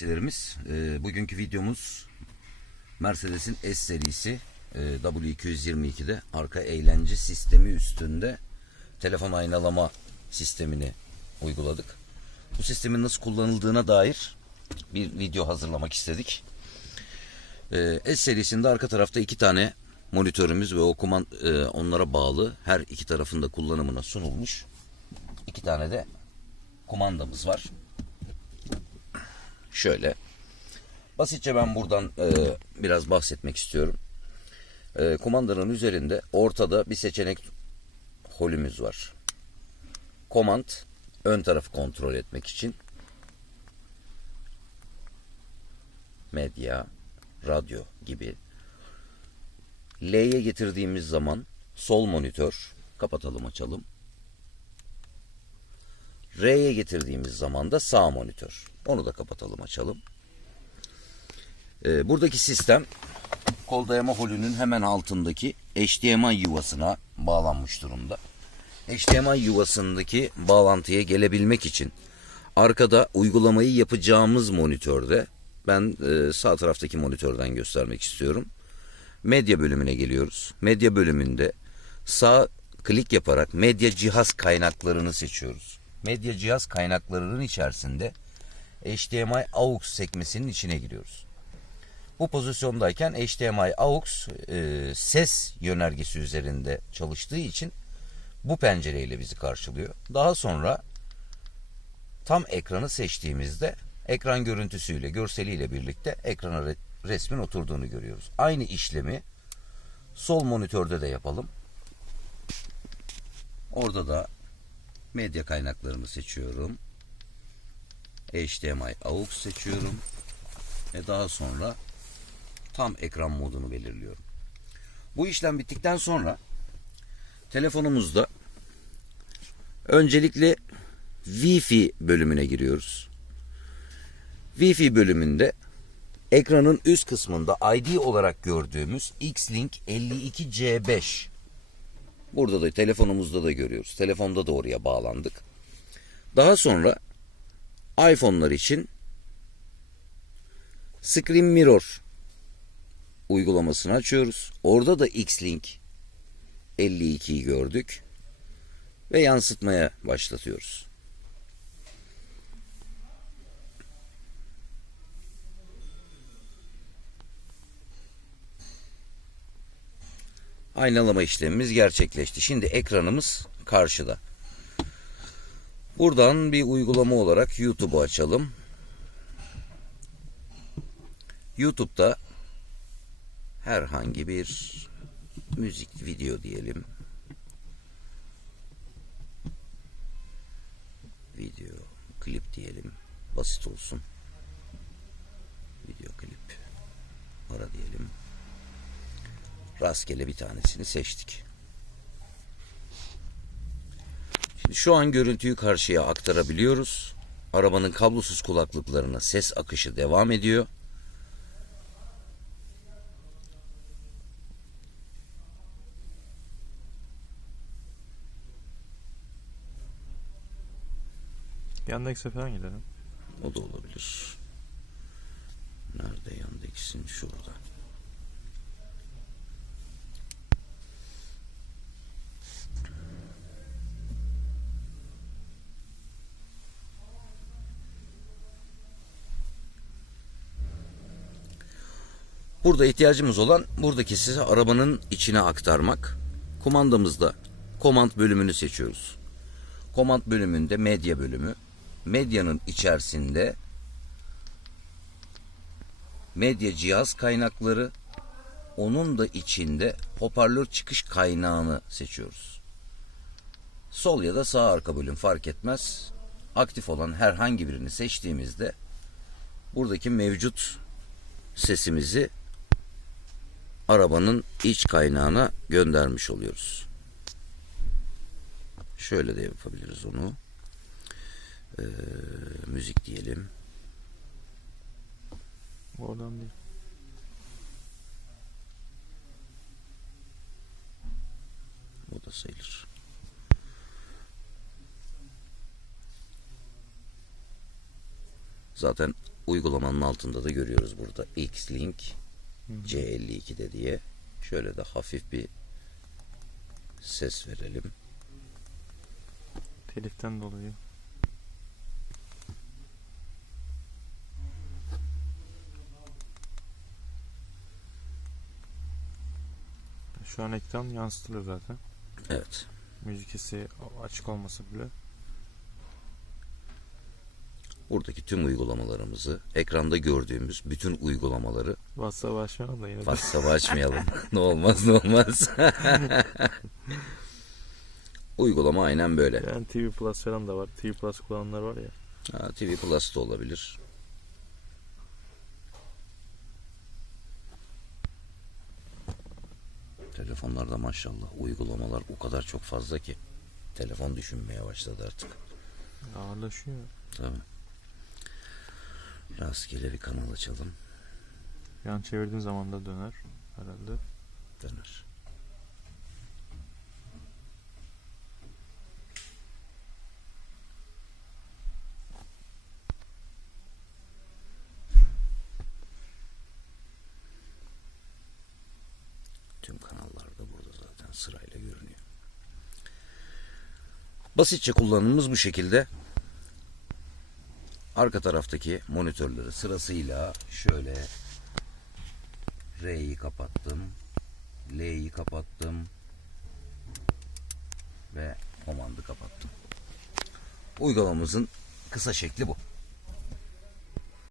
takipçilerimiz. Ee, bugünkü videomuz Mercedes'in S serisi e, W222'de arka eğlence sistemi üstünde telefon aynalama sistemini uyguladık. Bu sistemin nasıl kullanıldığına dair bir video hazırlamak istedik. Ee, S serisinde arka tarafta iki tane monitörümüz ve o kuman, e, onlara bağlı her iki tarafında kullanımına sunulmuş iki tane de kumandamız var. Şöyle. Basitçe ben buradan e, biraz bahsetmek istiyorum. E, kumandanın üzerinde ortada bir seçenek holümüz var. Command ön tarafı kontrol etmek için. Medya, radyo gibi. L'ye getirdiğimiz zaman sol monitör kapatalım açalım. R'ye getirdiğimiz zaman da sağ monitör. Onu da kapatalım açalım. Ee, buradaki sistem kol dayama holünün hemen altındaki HDMI yuvasına bağlanmış durumda. HDMI yuvasındaki bağlantıya gelebilmek için arkada uygulamayı yapacağımız monitörde ben e, sağ taraftaki monitörden göstermek istiyorum. Medya bölümüne geliyoruz. Medya bölümünde sağ klik yaparak medya cihaz kaynaklarını seçiyoruz medya cihaz kaynaklarının içerisinde HDMI AUX sekmesinin içine giriyoruz. Bu pozisyondayken HDMI AUX e, ses yönergesi üzerinde çalıştığı için bu pencereyle bizi karşılıyor. Daha sonra tam ekranı seçtiğimizde ekran görüntüsüyle, görseliyle birlikte ekrana re- resmin oturduğunu görüyoruz. Aynı işlemi sol monitörde de yapalım. Orada da medya kaynaklarımı seçiyorum. HDMI AUX seçiyorum. Ve daha sonra tam ekran modunu belirliyorum. Bu işlem bittikten sonra telefonumuzda öncelikle Wi-Fi bölümüne giriyoruz. Wi-Fi bölümünde ekranın üst kısmında ID olarak gördüğümüz X-Link 52C5 Burada da telefonumuzda da görüyoruz. Telefonda da oraya bağlandık. Daha sonra iPhone'lar için Screen Mirror uygulamasını açıyoruz. Orada da X-Link 52'yi gördük ve yansıtmaya başlatıyoruz. Aynalama işlemimiz gerçekleşti. Şimdi ekranımız karşıda. Buradan bir uygulama olarak YouTube'u açalım. YouTube'da herhangi bir müzik video diyelim. Video, klip diyelim. Basit olsun. Video klip. Ara diyelim. Rastgele bir tanesini seçtik. Şimdi şu an görüntüyü karşıya aktarabiliyoruz. Arabanın kablosuz kulaklıklarına ses akışı devam ediyor. Yandex'e falan gidelim. O da olabilir. Nerede Yandex'in şurada. Burada ihtiyacımız olan buradaki size arabanın içine aktarmak. Kumandamızda komand bölümünü seçiyoruz. Komand bölümünde medya bölümü. Medyanın içerisinde medya cihaz kaynakları onun da içinde hoparlör çıkış kaynağını seçiyoruz. Sol ya da sağ arka bölüm fark etmez. Aktif olan herhangi birini seçtiğimizde buradaki mevcut sesimizi arabanın iç kaynağına göndermiş oluyoruz. Şöyle de yapabiliriz onu. Ee, müzik diyelim. Oradan değil. O da sayılır. Zaten uygulamanın altında da görüyoruz burada X-Link C52'de diye. Şöyle de hafif bir ses verelim. Teliften dolayı. Şu an ekran yansıtılıyor zaten. Evet. Müzik sesi açık olmasa bile. Buradaki tüm uygulamalarımızı, ekranda gördüğümüz bütün uygulamaları WhatsApp açmayalım da yine. WhatsApp açmayalım. ne olmaz ne olmaz. Uygulama aynen böyle. Yani TV Plus falan da var. TV Plus kullananlar var ya. Ha, TV Plus da olabilir. Telefonlarda maşallah uygulamalar o kadar çok fazla ki telefon düşünmeye başladı artık. Ağırlaşıyor. Tabii. Rastgele bir kanal açalım. Yan çevirdiğin zaman da döner herhalde. Döner. Tüm kanallar da burada zaten sırayla görünüyor. Basitçe kullanımımız bu şekilde. Arka taraftaki monitörleri sırasıyla şöyle R'yi kapattım. L'yi kapattım. Ve komandı kapattım. Uygulamamızın kısa şekli bu.